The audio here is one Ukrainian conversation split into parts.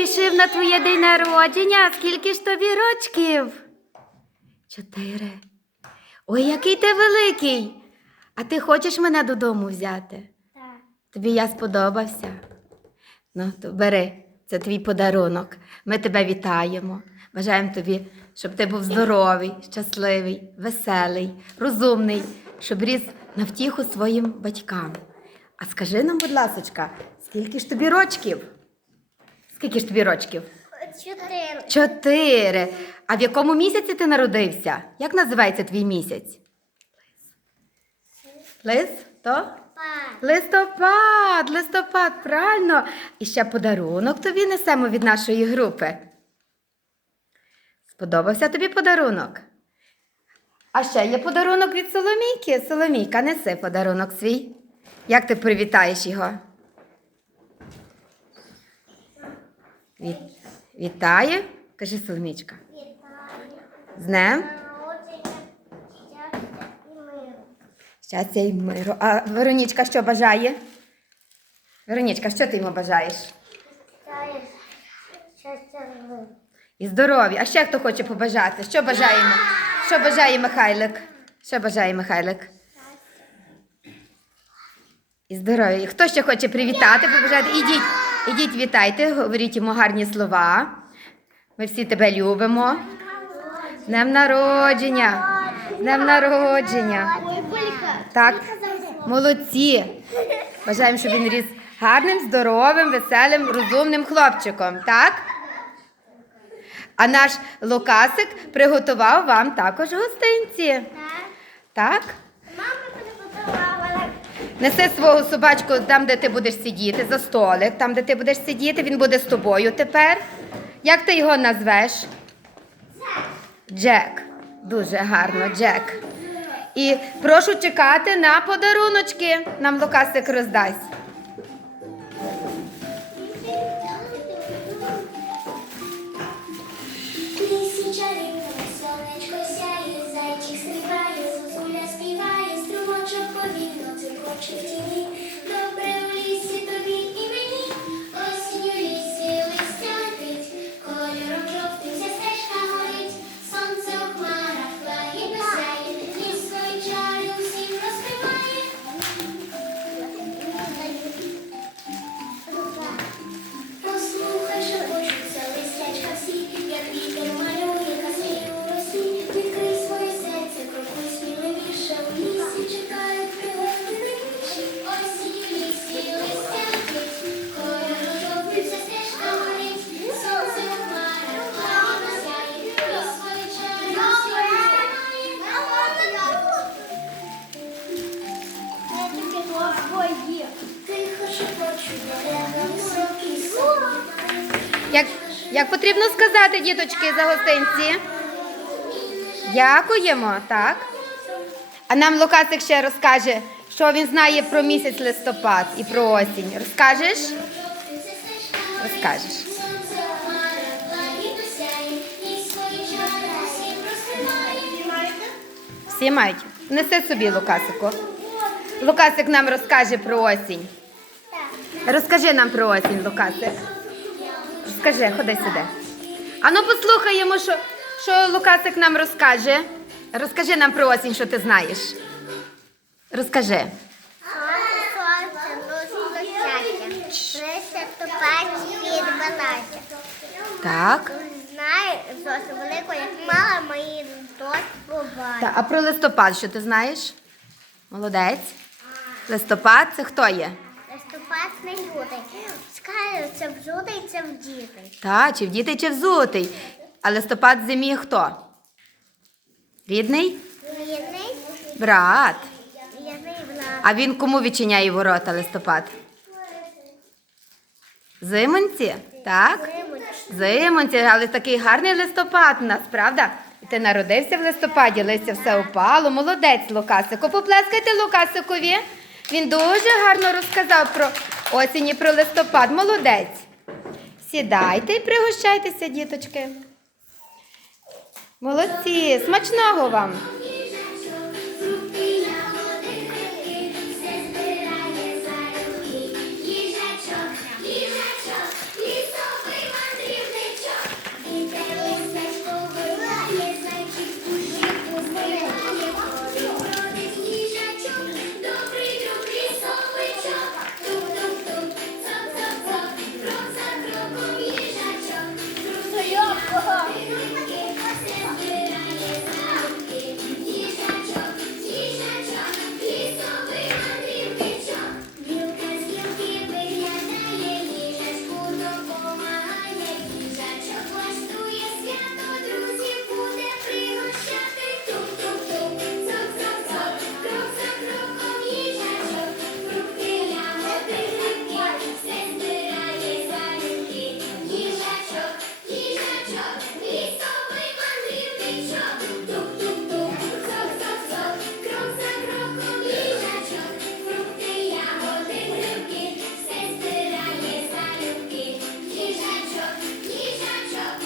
так спішив на твоє день народження. Скільки ж тобі рочків? Чотири. Ой, який ти великий. А ти хочеш мене додому взяти? Так. Тобі я сподобався. Ну, то бери, це твій подарунок. Ми тебе вітаємо. Бажаємо тобі, щоб ти був здоровий, щасливий, веселий, розумний, щоб ріс на втіху своїм батькам. А скажи нам, будь ласочка, скільки ж тобі рочків? Скільки ж тобі рочків? Чотири. Чотири. А в якому місяці ти народився? Як називається твій місяць? Лис? То? Листопад, листопад, правильно. І ще подарунок тобі несемо від нашої групи. Сподобався тобі подарунок? А ще є подарунок від Соломійки. Соломійка, неси подарунок свій. Як ти привітаєш його? Від... Вітаю. Кажи Соломічка. Вітаю. З днем Щастя і миру. А Веронічка що бажає? Веронічка, що ти йому бажаєш? Щастя і миру. І здоров'я. А ще хто хоче побажати? Що бажаємо? Що бажає Михайлик? Що бажає Михайлик? І здоров'я. Хто ще хоче привітати, побажати? Ідіть, ідіть, вітайте, говоріть йому гарні слова. Ми всі тебе любимо. Днем народження! Днем народження! Так, молодці. Бажаємо, щоб він ріс гарним, здоровим, веселим, розумним хлопчиком, так? А наш Лукасик приготував вам також гостинці. Так. Так? Неси свого собачку там, де ти будеш сидіти, за столик, там, де ти будеш сидіти, він буде з тобою тепер. Як ти його назвеш? Джек. Дуже гарно, Джек. І прошу чекати на подаруночки. Нам Лукасик роздасть. Як потрібно сказати, діточки, за гостинці? Дякуємо, так? А нам Лукасик ще розкаже, що він знає про місяць листопад і про осінь. Розкажеш? Розкажеш. Всі мають. Неси собі, Лукасику. Лукасик нам розкаже про осінь. Розкажи нам про осінь, Лукасик. Розкажи, ходи сюди. А ну послухаємо, що, що Лукасик нам розкаже. Розкажи нам про осінь, що ти знаєш. Розкажи. Так. Знаю зовсім велику, як мала мої. Та, а про листопад, що ти знаєш? Молодець. Листопад це хто є? Листопад не лютий. Скажу, це взутий, це вдітий. Та, чи вдітий, чи взутий. А листопад в зимі хто? Рідний? Рідний, Брат. рідний влад. А він кому відчиняє ворота листопад? Зимонці? Так? Зимонці, але такий гарний листопад у нас, правда? Ти народився в листопаді, листя все упало. Молодець, Лукасику. Поплескайте Лукасикові. Він дуже гарно розказав про осінь і про листопад. Молодець. Сідайте і пригощайтеся, діточки. Молодці, смачного вам!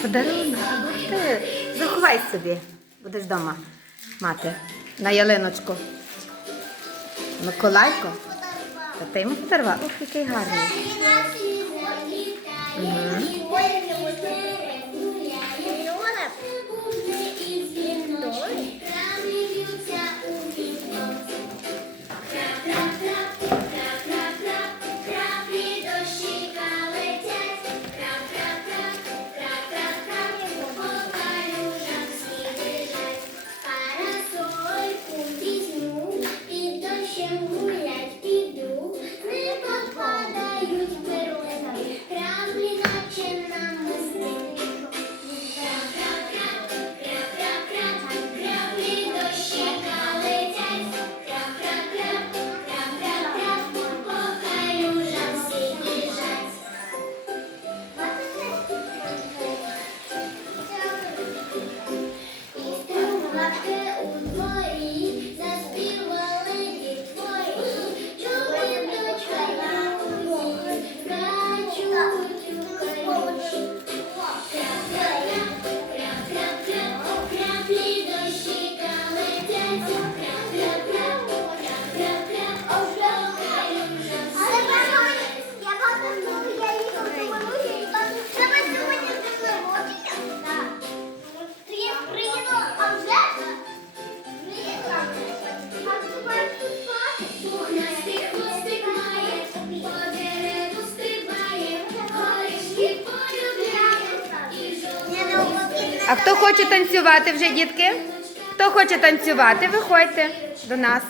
Подарунок. Ти. Заховай собі. Будеш вдома мати на ялиночку. Миколайко. Та ти йому подарував? Ох, який гарний. Краплі хоче танцювати вже, дітки? Хто хоче танцювати, виходьте до нас.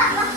Ha ha ha!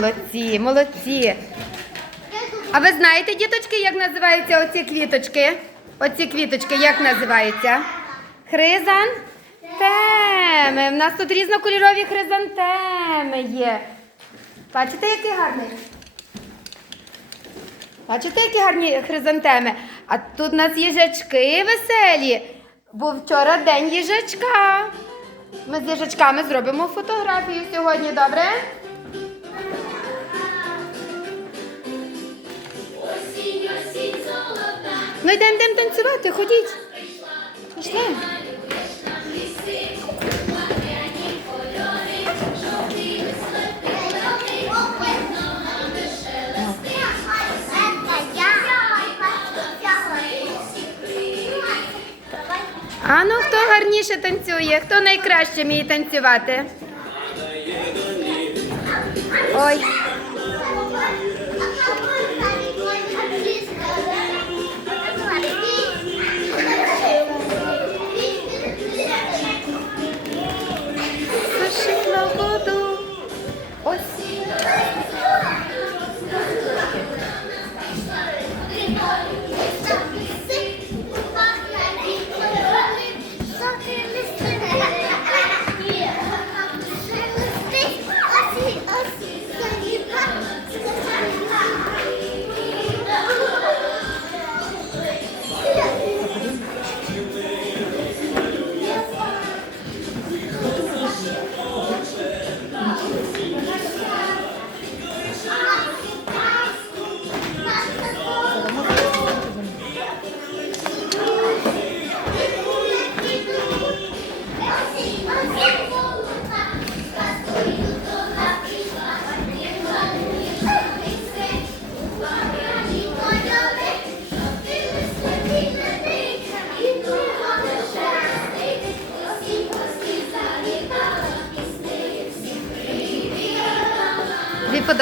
Молодці, молодці. А ви знаєте, діточки, як називаються оці квіточки? Оці квіточки як називаються? Хризантеми. У нас тут різнокольорові хризантеми є. Бачите, які гарні? Бачите, які гарні хризантеми? А тут у нас їжачки веселі. Був вчора день їжачка. Ми з їжачками зробимо фотографію сьогодні, добре? Ну йдемо йдемо танцювати, ходіть. Пішли. А ну хто гарніше танцює? Хто найкраще вміє танцювати? Ой.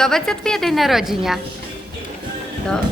Подобається твоє день народження? Так.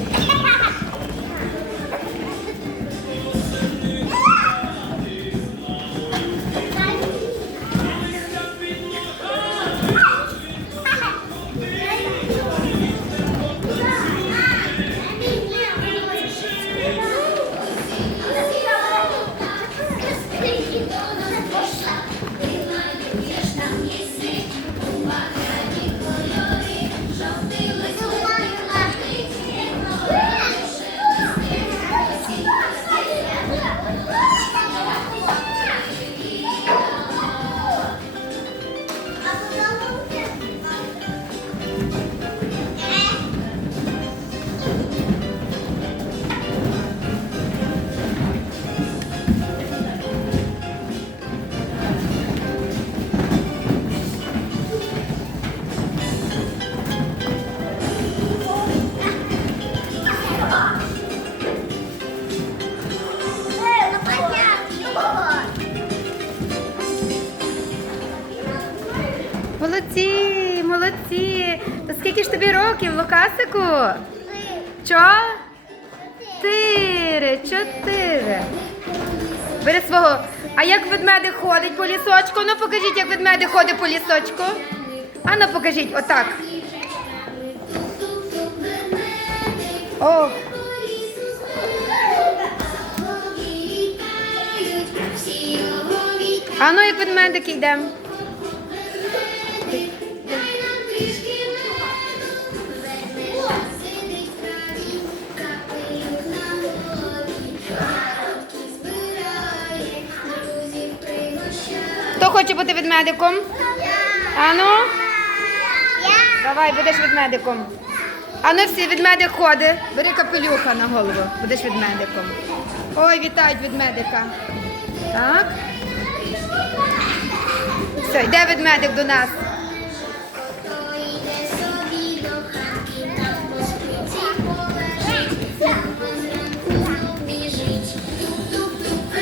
Лукасику? Що? Чотири, чотири. Бери свого. А як ведмедик ходить по лісочку? Ну покажіть, як ведмедик ходить по лісочку. А ну покажіть, отак. О, а ну як ведмедик йдемо. Хоче бути ведмедиком? А ну? Давай, будеш ведмедиком. А ну всі, ведмедик ходить. Бери капелюха на голову, будеш ведмедиком. Ой, вітають ведмедика. Так. Все, йде ведмедик до нас.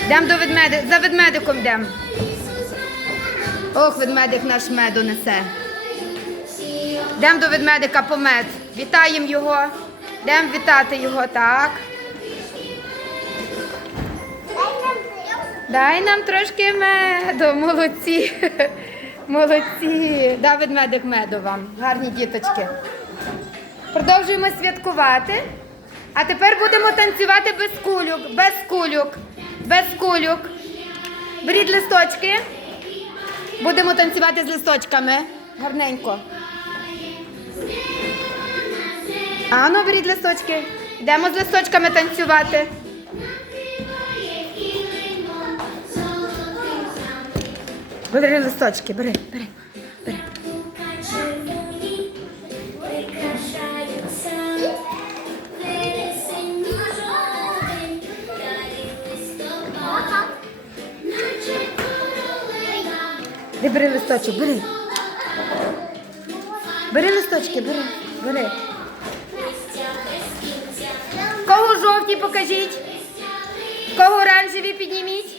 Йдемо до ведмедика, за ведмедиком йдемо. Ох, ведмедик наш меду несе. Йдемо до ведмедика по мед. Вітаємо його. Йдемо вітати його, так. Дай нам трошки меду, молодці. Молодці. Да, ведмедик меду вам. Гарні діточки. Продовжуємо святкувати. А тепер будемо танцювати без кульок, без кульок, без кульок. Беріть листочки. Будемо танцювати з листочками. Гарненько. А ну, беріть листочки. Йдемо з листочками танцювати. Бери листочки, бери, бери. Бери листочок, бери. Бери листочки, бери, бери. Кого жовті покажіть? Кого оранжеві підніміть?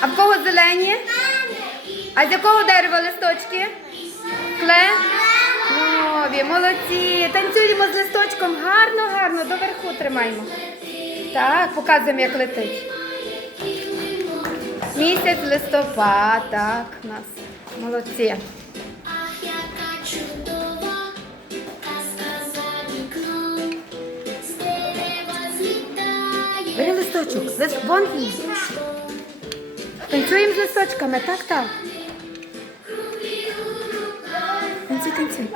А в кого зелені? А з якого дерева листочки? Кле? Нові, молодці. Танцюємо з листочком. Гарно, гарно, доверху тримаємо. Так, показуємо, як летить. Місяць листопад, так, у нас. Молодці. ах, яка чудова, казка за вікном, з дерева злітає. Бери листочок. Лист, вон він. Танцюємо з листочками, так, так. Танцюй, танцюй.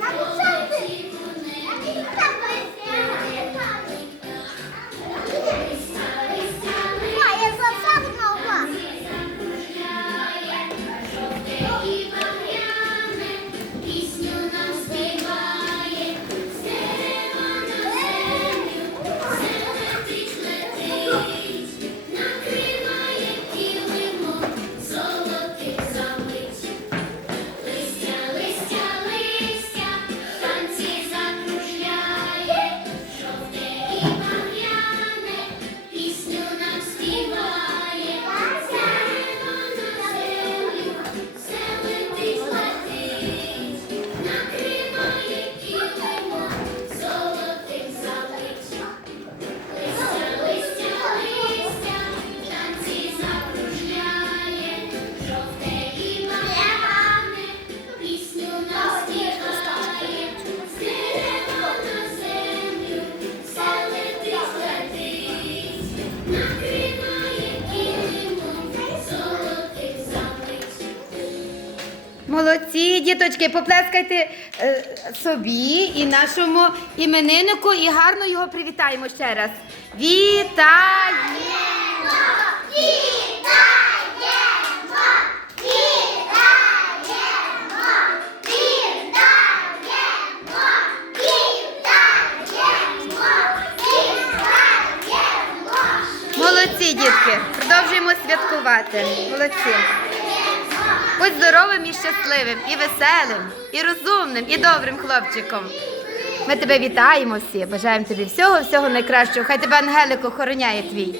Діточки, поплескайте е, собі і нашому імениннику і гарно його привітаємо ще раз. Вітаємо! Молодці, дітки! Продовжуємо святкувати. Молодці. Будь здоровим і щасливим, і веселим, і розумним, і добрим хлопчиком. Ми тебе вітаємо всі, бажаємо тобі всього, всього найкращого. Хай тебе ангелик охороняє твій.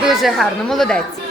Дуже гарно, молодець.